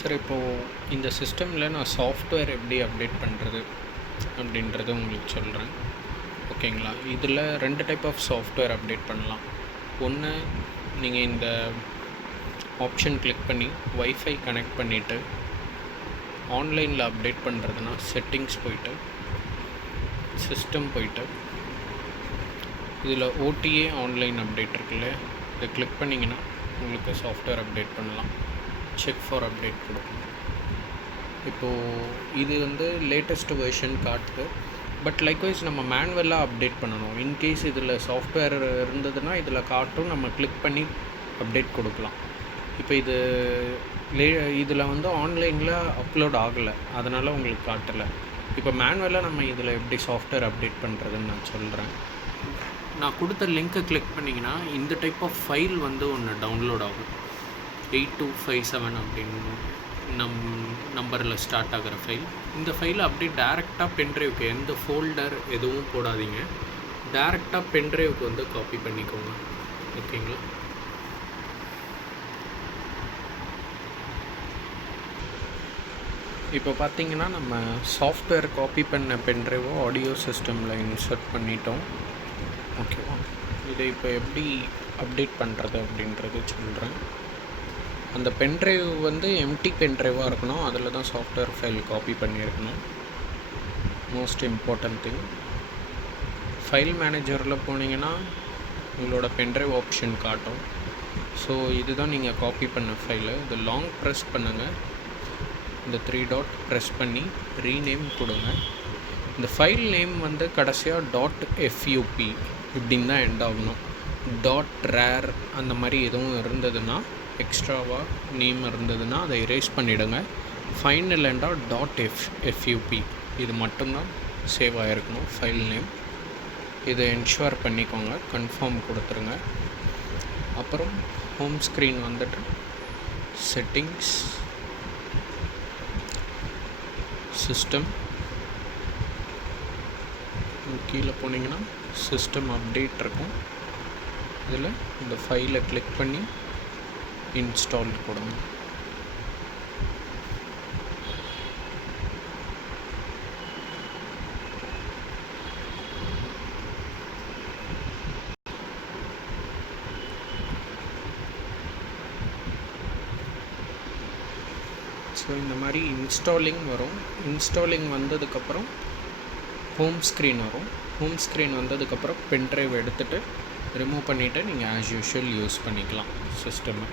Sir, இப்போது இந்த சிஸ்டமில் நான் சாஃப்ட்வேர் எப்படி அப்டேட் பண்ணுறது அப்படின்றத உங்களுக்கு சொல்கிறேன். ஓகேங்களா? இதில் 2 டைப் ஆஃப் சாஃப்ட்வேர் அப்டேட் பண்ணலாம். ஒன்று, நீங்கள் இந்த ஆப்ஷன் கிளிக் பண்ணி வைஃபை கனெக்ட் பண்ணிவிட்டு ஆன்லைனில் அப்டேட் பண்ணுறதுனா செட்டிங்ஸ் போயிட்டு சிஸ்டம் போயிட்டு இதில் ஓடிஏ ஆன்லைன் அப்டேட் இருக்குல்ல, இதை கிளிக் பண்ணிங்கன்னா உங்களுக்கு சாஃப்ட்வேர் அப்டேட் பண்ணலாம். செக் ஃபார் அப்டேட் கொடுக்கும். இப்போது இது லேட்டஸ்ட் வெர்ஷன் காட்டுது. பட் லைக்வைஸ் நம்ம மேனுவலாக அப்டேட் பண்ணணும். இன்கேஸ் இதில் சாஃப்ட்வேர் இருந்ததுன்னா இதில் காட்டும், நம்ம கிளிக் பண்ணி அப்டேட் கொடுக்கலாம். இப்போ இதில் ஆன்லைனில் அப்லோட் ஆகலை, அதனால் உங்களுக்கு காட்டலை. இப்போ மேனுவலாக நம்ம இதில் எப்படி சாஃப்ட்வேர் அப்டேட் பண்ணுறதுன்னு நான் சொல்கிறேன். நான் கொடுத்த லிங்க்கை கிளிக் பண்ணிங்கன்னா இந்த டைப் ஆஃப் ஃபைல் ஒன்று டவுன்லோட் ஆகும். 8257 அப்படின்னு நம்பரில் ஸ்டார்ட் ஆகிற ஃபைல். இந்த ஃபைலை அப்படியே டேரெக்டாக பென்ட்ரைவுக்கு, எந்த ஃபோல்டர் எதுவும் போடாதீங்க, டேரெக்டாக பென்ட்ரைவுக்கு காப்பி பண்ணிக்கோங்க. ஓகேங்களா? இப்போ பார்த்தீங்கன்னா நம்ம சாஃப்ட்வேர் காப்பி பண்ண பென்ட்ரைவோ ஆடியோ சிஸ்டமில் இன்சர்ட் பண்ணிட்டோம். ஓகேவா? இதை இப்போ எப்படி அப்டேட் பண்ணுறது அப்படின்றது சொல்கிறேன். அந்த பென்ட்ரைவ் எம்டி பென்ட்ரைவாக இருக்கணும், அதில் தான் சாஃப்ட்வேர் ஃபைல் காப்பி பண்ணியிருக்கணும். Most important thing. ஃபைல் மேனேஜரில் போனீங்கன்னா உங்களோட பென்ட்ரைவ் ஆப்ஷன் காட்டும். ஸோ இதுதான் நீங்கள் காப்பி பண்ண ஃபைலு. இது லாங் ப்ரெஸ் பண்ணுங்கள், இந்த 3 டாட் ப்ரெஸ் பண்ணி ரீநேம் கொடுங்க. இந்த ஃபைல் நேம் கடைசியாக .fup இப்படின்னு தான் எண்ட் ஆகணும். .rar அந்த மாதிரி எதுவும் இருந்ததுன்னா, எக்ஸ்ட்ராவாக நேம் இருந்ததுன்னா அதை எரேஸ் பண்ணிவிடுங்க. ஃபைனல் எண்டாக .fup இது மட்டும்தான் சேவ் ஆகிருக்கணும் ஃபைல் நேம். இதை என்ஷூர் பண்ணிக்கோங்க, கன்ஃபார்ம் கொடுத்துருங்க. அப்புறம் ஹோம் ஸ்க்ரீன் செட்டிங்ஸ், சிஸ்டம், கீழே போனீங்கன்னா சிஸ்டம் அப்டேட் இருக்கும். இதில் இந்த ஃபைலை கிளிக் பண்ணி இன்ஸ்டால் கொடுங்க. ஸோ இந்த மாதிரி இன்ஸ்டாலிங் வரும். இன்ஸ்டாலிங் வந்ததுக்கப்புறம் ஹோம் ஸ்க்ரீன் வரும். ஹோம் ஸ்க்ரீன் வந்ததுக்கப்புறம் பென்ட்ரைவ் எடுத்துகிட்டு ரிமூவ் பண்ணிவிட்டு நீங்கள் ஆஸ் யூஷுவல் யூஸ் பண்ணிக்கலாம் சிஸ்டமை.